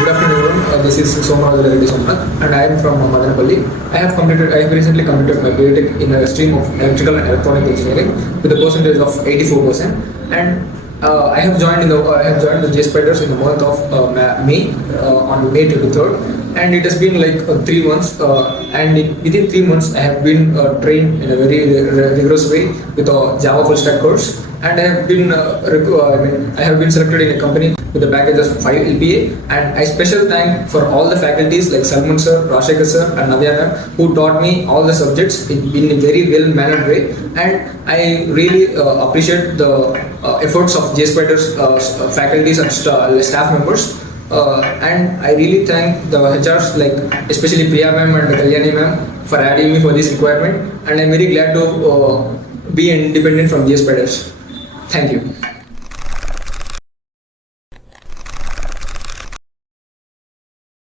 Good afternoon, everyone. This is Somarajula Reddy Somanath, and I am from Madanapalli. I have recently completed my BTech in a stream of electrical and electronic engineering with a percentage of 84%. And I have joined the Jspiders in the month of May, on May 23rd, and it has been like 3 months. Within 3 months, I have been trained in a very rigorous way with a Java full stack course, and I have been selected in a company with a package of 5 LPA. And I special thank for all the faculties like Salman sir, Rashekar sir, and Navya ma'am, who taught me all the subjects in a very well mannered way. And I really appreciate the efforts of Jspiders faculties and staff members. And I really thank the HRs like especially Priya ma'am and Kalyani ma'am for adding me for this requirement. And I'm very glad to be independent from Jspiders. Thank you.